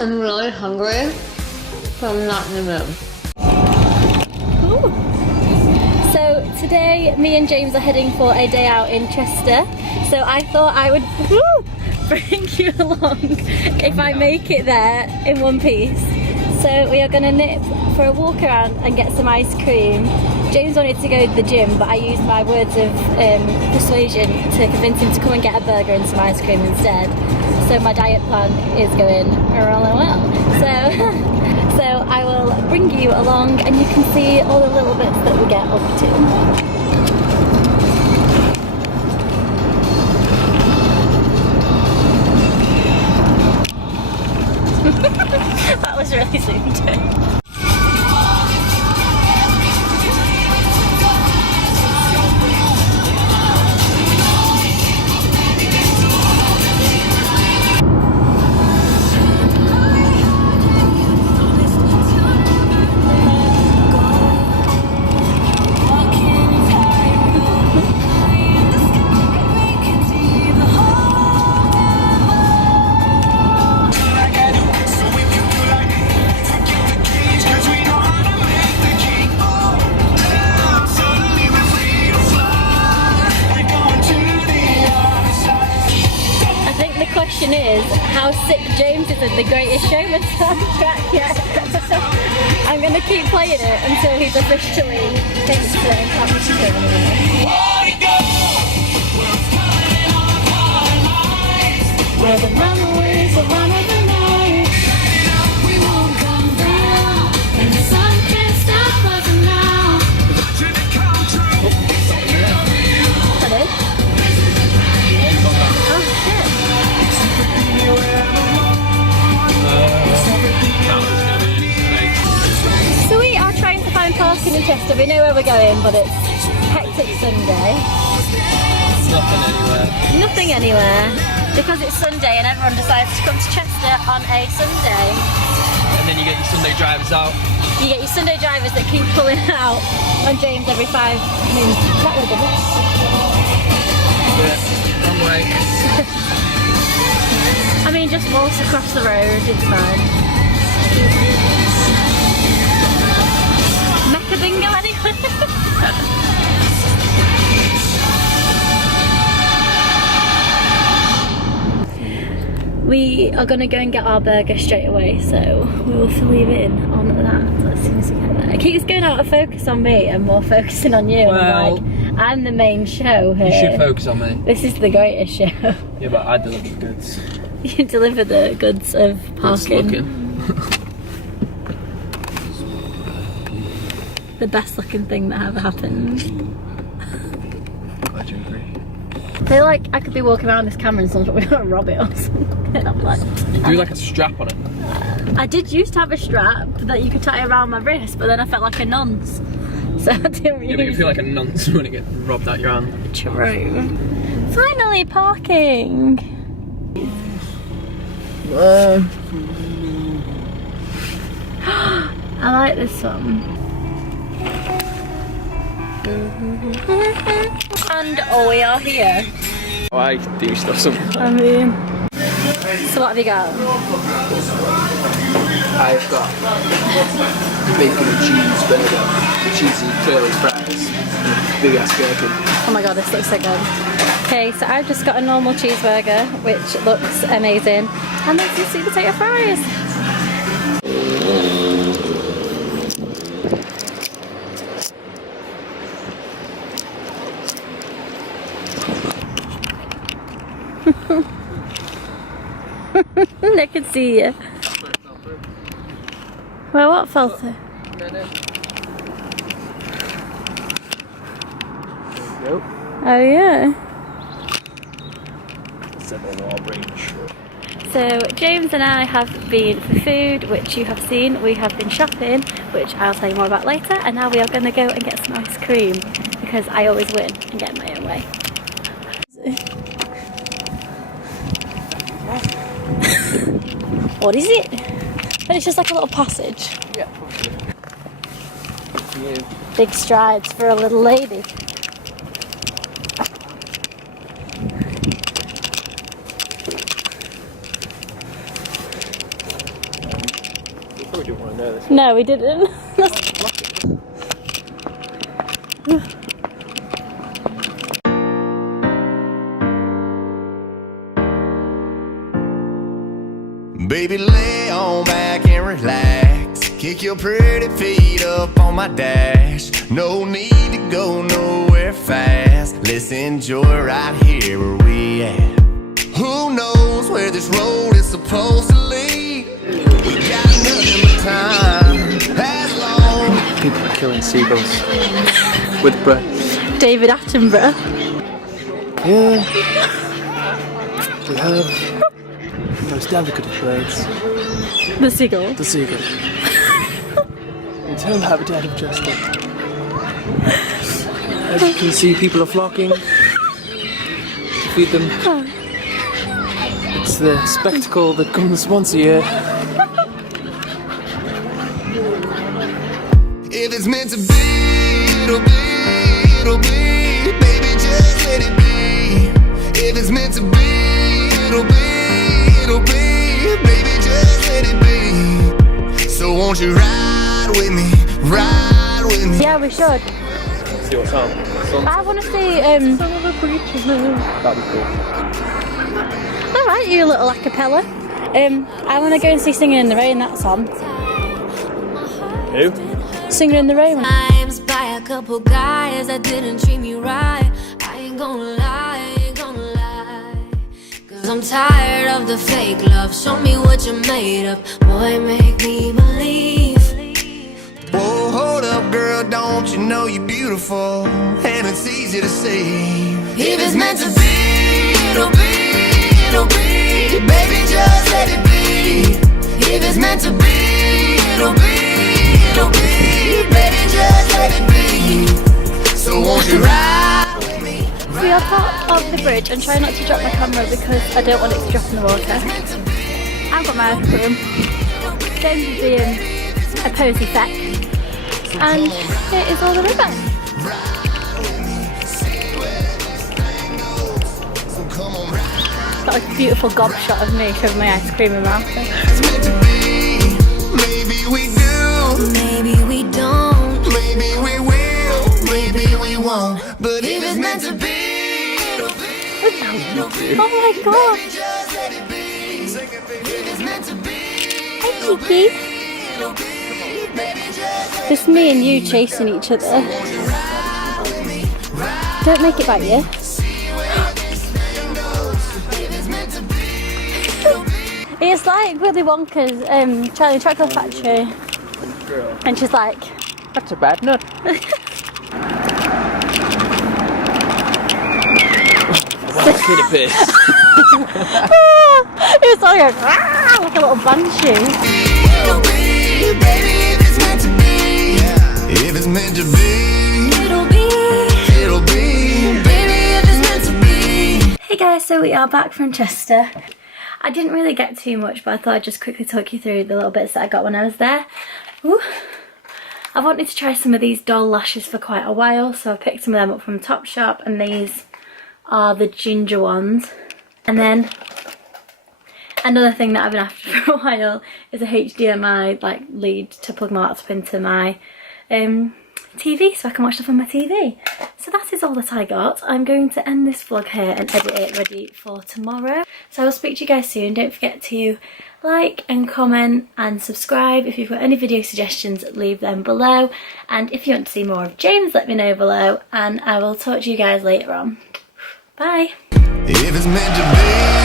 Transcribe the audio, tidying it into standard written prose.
I'm really hungry, but I'm not in the mood. Ooh. So today, me and James are heading for a day out in Chester. So I thought I would bring you along if I make it there in one piece. So we are going to nip for a walk around and get some ice cream. James wanted to go to the gym, but I used my words of persuasion to convince him to come and get a burger and some ice cream instead. So my diet plan is going really well. So I will bring you along and you can see all the little bits that we get up to. That was really zoomed in. Is how sick James is at The Greatest Showman soundtrack yet. I'm gonna keep playing it until he's officially thinks that I'm happy to do anyway. We're the runaways, the run of the night. We won't come down, and the sun can't stop us now. Hello? Oh shit. Sweet, I'll try to find parking in Chester. We know where we're going, but it's hectic Sunday. Nothing anywhere. Nothing anywhere. Because it's Sunday and everyone decides to come to Chester on a Sunday. And then you get your Sunday drivers out. You get your Sunday drivers that keep pulling out on James every 5 minutes. That would have been Yeah, wrong way. I mean, just waltz across the road, it's fine. Mecca bingo anyway? We are going to go and get our burger straight away, so we will fill you in on that as soon as we get there. It keeps going out of focus on me and more focusing on you. Well, I'm the main show here. You should focus on me. This is The Greatest Show. Yeah, but I deliver the goods. You deliver the goods of parking. The best looking thing that ever happened. Glad you agree. I feel like I could be walking around this camera and someone's going to rob it or something. I'm like, Do like a strap on it. I did used to have a strap that you could tie around my wrist, but then I felt like a nonce. So I didn't really. Yeah, but you feel like a nonce when you get robbed out your hand. True. Finally parking. I like this one. And we are here. Oh, I do stuff sometimes. I mean, so what have you got? I've got bacon and cheese burger, cheesy curly fries, and big ass gherkin. Oh my god, this looks so good. Okay, so I've just got a normal cheeseburger, which looks amazing, and then some sweet potato fries. I can see you. Well, what fell through? Oh yeah. So James and I have been for food, which you have seen. We have been shopping, which I'll tell you more about later. And now we are going to go and get some ice cream because I always win and get my own way. What is it? But it's just like a little passage. Yeah. Big strides for a little lady. Probably didn't want to know this. No, we didn't. Baby, lay on back and relax. Kick your pretty feet up on my dash. No need to go nowhere fast. Let's enjoy right here where we at. Who knows where this road is supposed to lead? We got nothing but time. As long People are killing seagulls with bread. David Attenborough. Yeah. We have the most delicate of birds, The seagull. the seagull. Its home habitat of Chester. As you can see, people are flocking to feed them. It's the spectacle that comes once a year. if it's meant to be, it'll be, it'll be. Baby, just let it be. If it's meant to be, it'll be, it'll be. Baby, just let it be. So won't you ride with me, ride with me? Yeah, we should. See what's on. I want to see. That'd be cool. Alright, you little acapella. I want to go and see Singing in the Rain, that's on. Who? Singing in the Rain. Times by a couple guys that didn't treat me right. I ain't gonna lie, ain't gonna lie. Cause I'm tired of the fake love. Show me what you're made of. Boy, make me believe. Whoa, hold up, girl, don't you know you're beautiful? And it's easy to see. If it's meant to be, it'll be, it'll be. Baby, just let it be. If it's meant to be, it'll be, it'll be. Baby, just let it be. So won't you ride with me? We are part of the bridge and try not to drop my camera because I don't want it to drop in the water. I've got my ice cream. James is being a posy feck. And here is all the river. Got like a beautiful gob shot of me shoving my ice cream in my mouth. It's meant to be. Maybe we do. Maybe we don't. Maybe we will. Maybe we won't. But if it's meant to be, it'll be. Oh my god! Just let it be. Sing it, baby. If it's meant to be, Hi Kiki! it'll be. Baby, just let It's me and you chasing each other. Don't make it bite you. It's like Willy Wonka's Charlie Chocolate Factory. And she's like, That's a bad nut. Wow, kid a piss. it's like like a little banshee. it'll be. Baby, if it's meant to be. If it's meant to be, It'll be. it'll be. Baby, if it's meant to be. Hey guys, so we are back from Chester. I didn't really get too much, but I thought I'd just quickly talk you through the little bits that I got when I was there. Ooh. I've wanted to try some of these doll lashes for quite a while, so I picked some of them up from Topshop, and these are the ginger ones. And then another thing that I've been after for a while is a HDMI like lead to plug my laptop into my TV so I can watch stuff on my TV. So that is all that I got. I'm going to end this vlog here and edit it ready for tomorrow. So I will speak to you guys soon. Don't forget to like and comment and subscribe. If you've got any video suggestions, leave them below. And if you want to see more of James, let me know below. And I will talk to you guys later on. Bye. If it's meant to be.